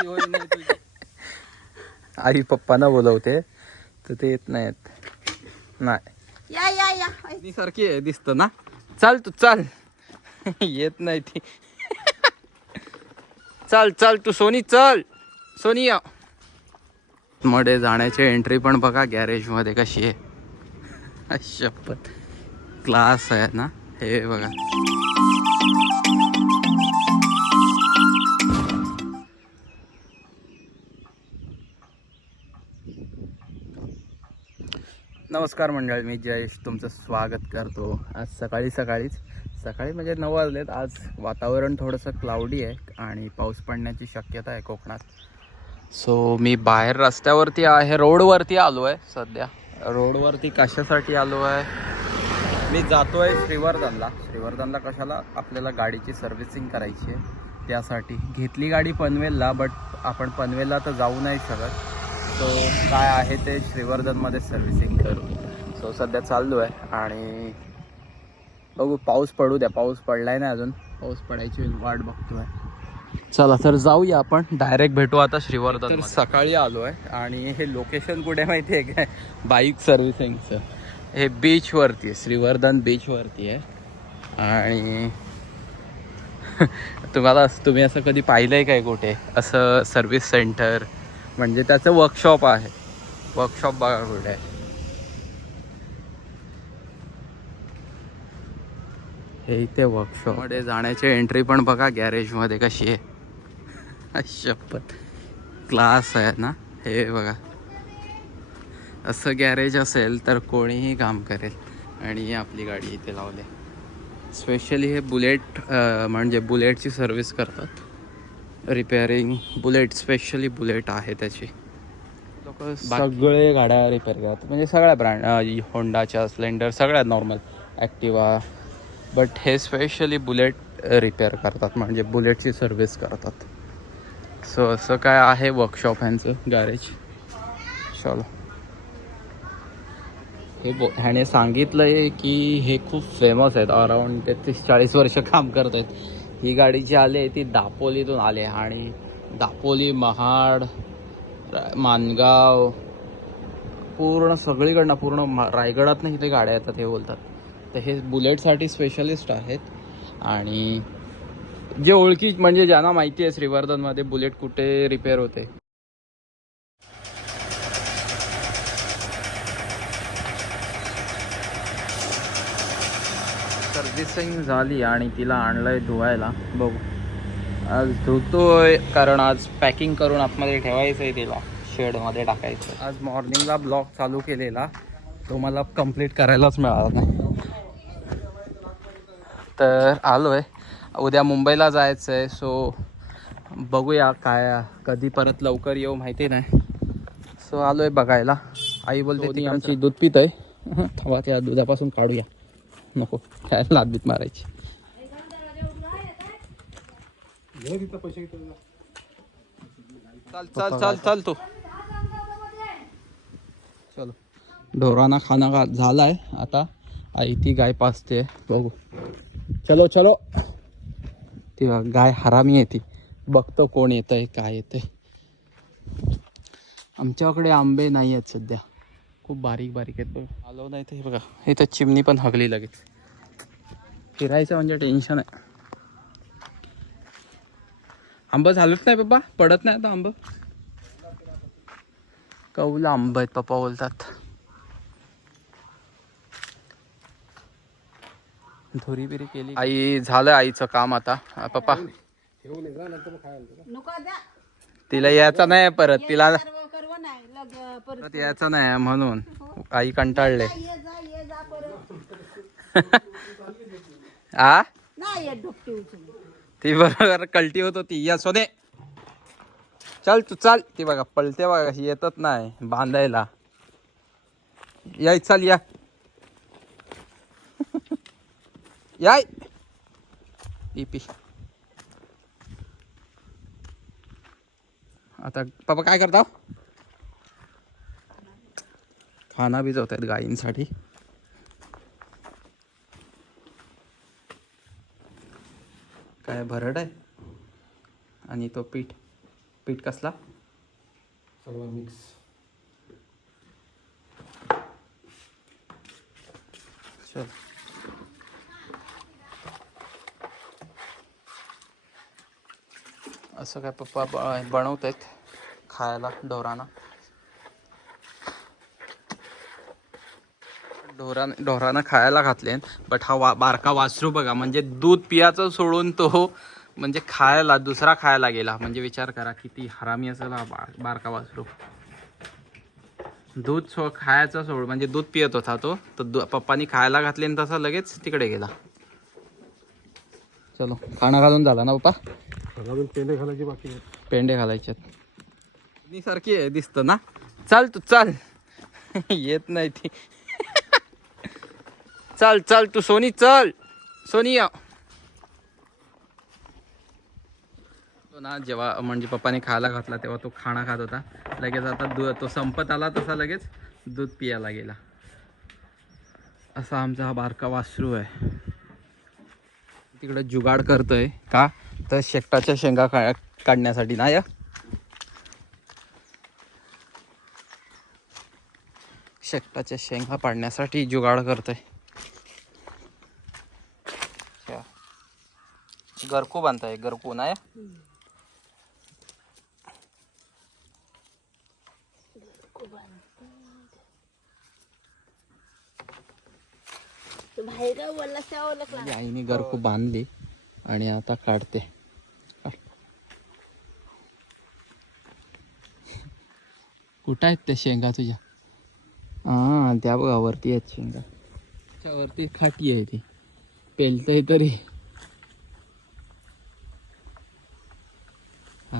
कशी होईल नाही तुझी आई पप्पांना बोलवते तर ते येत नाहीत नाही. या या या. ती सारखी आहे दिसतं ना. चाल तू चाल. येत नाही ती. चाल चाल तू सोनी चल. सोनी या. मध्ये जाण्याची एंट्री पण बघा गॅरेजमध्ये कशी आहे. शपथ क्लास आहे ना हे बघा. नमस्कार मंडळ मी जयेश तुमचं स्वागत करतो. आज सकाळी सकाळीच. सकाळी म्हणजे नऊ वाजलेत. आज वातावरण थोडंसं क्लाउडी आहे आणि पाऊस पडण्याची शक्यता आहे कोकणात. सो मी बाहेर रस्त्यावरती आहे रोडवरती आलो आहे सध्या. रोडवरती कशासाठी आलो आहे मी जातो आहे श्रीवर्धनला. श्रीवर्धनला कशाला? आपल्याला गाडीची सर्व्हिसिंग करायची आहे. त्यासाठी घेतली गाडी पनवेलला बट आपण पनवेलला तर जाऊ नाही शकत. सो काय आहे ते श्रीवर्धनमध्ये सर्व्हिसिंग करू सो सध्या चाललो आहे आणि बघू पाऊस पडू द्या. पाऊस पडलाय ना अजून. पाऊस पडायची वाट बघतोय. चला तर जाऊया आपण. डायरेक्ट भेटू आता श्रीवर्धन सकाळी आलो आहे आणि हे लोकेशन कुठे माहिती आहे काय? बाईक सर्व्हिसिंगचं हे बीचवरती आहे. श्रीवर्धन बीचवरती आहे. आणि तुम्हाला तुम्ही असं कधी पाहिलं आहे काय कुठे? असं सर्व्हिस सेंटर म्हणजे त्याचं वर्कशॉप आहे. वर्कशॉप बघा कुठे आहे. हे इथे वर्कशॉपमध्ये जाण्याची एंट्री पण बघा गॅरेजमध्ये कशी आहे. शपथ. क्लास आहे ना? हे बघा. असं गॅरेज असेल तर कोणीही काम करेल. आणि आपली गाडी इथे लावली स्पेशली हे बुलेट म्हणजे बुलेटची सर्व्हिस करतात. रिपेअरिंग बुलेट स्पेशली बुलेट आहे त्याची. लोक सगळे गाड्या रिपेअर करतात. म्हणजे सगळ्या ब्रँड होंडाच्या स्प्लेंडर सगळ्या नॉर्मल ॲक्टिवा बट हे स्पेशली बुलेट रिपेअर करतात. म्हणजे बुलेटची सर्व्हिस करतात. सो असं काय आहे वर्कशॉप ह्यांचं? गॅरेज चलो हे बो ह्याने सांगितलं आहे की हे खूप फेमस आहेत. अराऊंड तेहतीस चाळीस वर्ष काम करत आहेत ही गाडी जी आली आहे ती दापोलीतून आली आहे. आणि दापोली महाड मानगाव पूर्ण सगळीकडनं पूर्ण म रायगडातनं इथे गाड्या येतात हे बोलतात. तर हे बुलेटसाठी स्पेशलिस्ट आहेत. आणि जे ओळखी म्हणजे ज्यांना माहिती आहे श्रीवर्धनमध्ये बुलेट कुठे रिपेअर होते सर्व्हिसिंग झाली आणि तिला आणलंय धुवायला. बघू. आज धुतोय कारण आज पॅकिंग करून आतमध्ये ठेवायचं आहे तिला. शेडमध्ये टाकायचं आज मॉर्निंगला ब्लॉग चालू केलेला. तो मला कंप्लीट करायलाच मिळाला नाही. तर आलो आहे उद्या मुंबईला जायचं आहे सो बघूया काय कधी परत लवकर येऊ माहिती नाही. सो आलो आहे बघायला. आई बोलते ती आमची दूध पित आहे थांबा त्या दुधापासून काढूया. नको. काय लादबीत मारायची. चाल चाल चाल चाल तू. चलो. ढोरांना खाना खा झालाय. आता आई ती गाय पाचते बघू. चलो चलो. ती बघ, गाय हरामी आहे ती. बघतो कोण येत आहे काय येत आहे आमच्याकडे आंबे नाही आहेत सध्या. खूप बारीक बारीक आहेत बघ. आलो नाही तर हे बघा. इथं चिमणी पण हगली लगेच. फिरायचं म्हणजे टेन्शन आहे. आंब झालंच नाही बाबा पडत नाही आता आंब. कौला आंब आहेत पप्पा बोलतात. धुरी बिरी केली. आई झालं आईचं काम आता. पप्पा. तिला यायचं नाही परत तिला परत यायचं नाही म्हणून. आई कंटाळले. आ? नाही येत ढोकटी उचलून. ती बरोबर कल्टी होत होती. या सोने. चल तू चाल. ती बघा पलटे बघा येतच नाही बांधायला. याय चाल या. याय पी पी. आता पप्पा काय करता? खाना भिजवत आहेत गायींसाठी. भरड आहे. आणि तो पीठ पीठ कसला? सगळं मिक्स. चल. असं काय पप्पा बनवत आहेत खायला ढोरांना ढोरान ढोरानं खायला घातले. बट हा वा बारका वासरू बघा. म्हणजे दूध पियाचं सोडून तो म्हणजे खायला दुसरा खायला गेला. म्हणजे विचार करा किती हरामी असेल हा बा बारका वासरू. दूध सो खायचं सोड. म्हणजे दूध पियत होता तो. तर दु पप्पानी खायला घातले आणि तसा लगेच तिकडे गेला. चलो खाणं घालून झाला ना पप्पा? पेंडे घालायची बाकी पेंडे घालायच्यात सारखी दिसतं ना? चाल तू चाल. येत नाही ती. चल चल तू सोनी चल. सोनी या. ना जेव्हा म्हणजे पप्पाने खायला घातला तेव्हा तो खाणा खात होता. लगेच आता दूध तो संपत आला तसा लगेच दूध पियाला गेला. असा आमचा हा बारका वासरू आहे. तिकडे जुगाड करतोय. का? तर शेकटाच्या शेंगा का काढण्यासाठी ना या. शेकटाच्या शेंगा पाडण्यासाठी जुगाड करतोय. गरकू बांधताय गरकू ना या तो बाहेर काय बोलला त्या ओळखला माझ्या आईने गरकू बांधली आणि आता काढते. काढ. कुठं आहेत त्या शेंगा तुझ्या? हा त्या बघा वरती आहेत शेंगा. त्या वरती खाटी आहे ती. पेलतय तरी.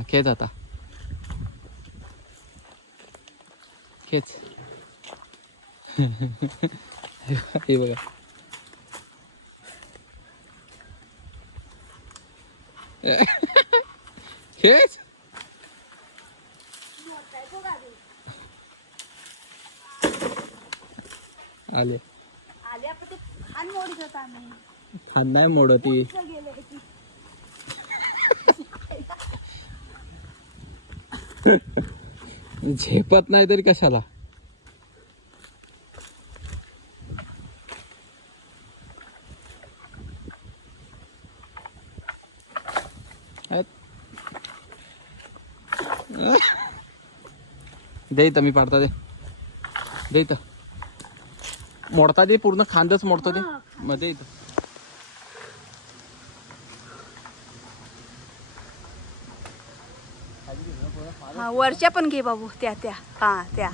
हा खेच आता. खेच. हे बघा. खेच. आले. आले आपण ते खान मोडीत होता आम्ही. खान नाही मोड ती गेले की झेपत नाही तरी कशाला. दे इथं मी पाडता दे. दे इथं. मोडता दे पूर्ण खांदच मोडतो ते मध्ये इथं. हा वरच्या पण घे बाबू त्या त्या. हा त्या.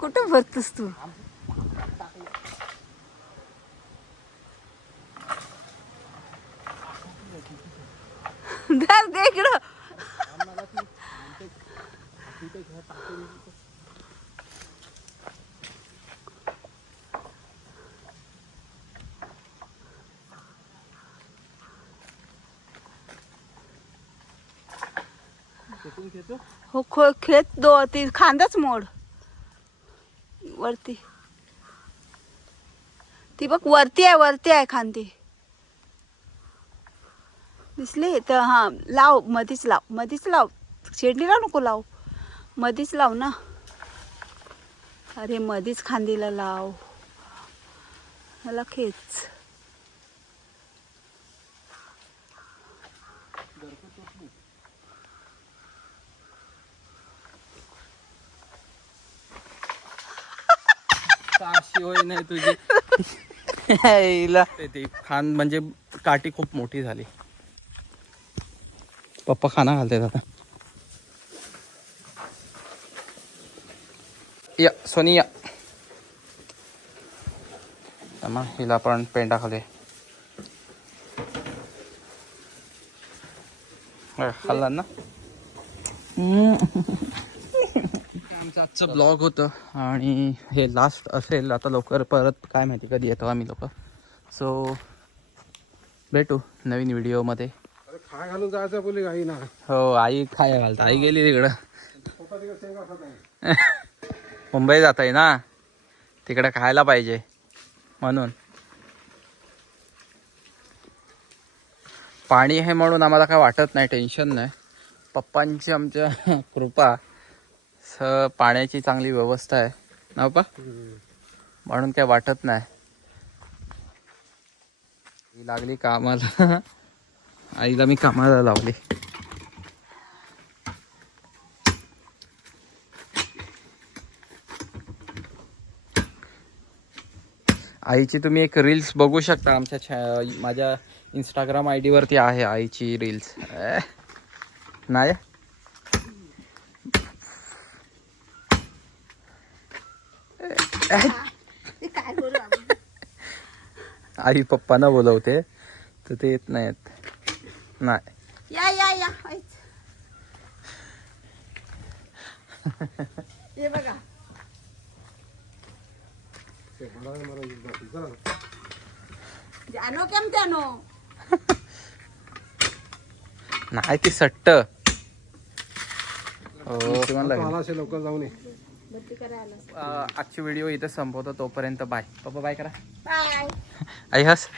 कुठं बघतोस तू धर दे इकडं हो खो खेच दो ती खांदाच मोड. वरती. ती बघ वरती आहे वरती आहे खांदी. दिसली? तर हा लाव मधीच लाव मधीच लाव. शेंडीला नको लाव. मधीच लाव ना. अरे मधीच खांदीला लाव. मला खेच. काशी होय नाही तुझी. ती खान म्हणजे काठी खूप मोठी झाली. पप्पा खाना घालतात आता. या सोनी या. मग हिला पण पेंडा खाले खाल्ला ना? आमचं आजचं ब्लॉग होतं आणि हे लास्ट असेल आता लवकर परत काय माहिती कधी येतो आम्ही लोक. सो भेटू नवीन व्हिडिओमध्ये. अरे खा घालून जायचं बोली काही ना हो आई खाया घालता. आई गेली तिकडं. मुंबई जात आहे ना? तिकडे खायला पाहिजे म्हणून. पाणी आहे म्हणून आम्हाला काय वाटत नाही टेन्शन नाही. पप्पांची आमच्या कृपा. इथं पाण्याची चांगली व्यवस्था आहे. ना पप्पा म्हणून काय वाटत नाही. लागली कामाला. आईला मी कामाला लावली. आईची तुम्ही एक रील्स बघू शकता. आमच्या छा माझ्या इंस्टाग्राम आय डीवरती आहे आईची रील्स नाही? आई पप्पांना बोलवते तर ते येत नाहीत. नाही. या या या. हे बघा. जानो केम नाही ती सट्ट. हो असेल लवकर जाऊन ये. बत्ती करायला अं, आजची व्हिडिओ इथे संपवतो तोपर्यंत बाय पप्पा बाय करा. बाय आई हस.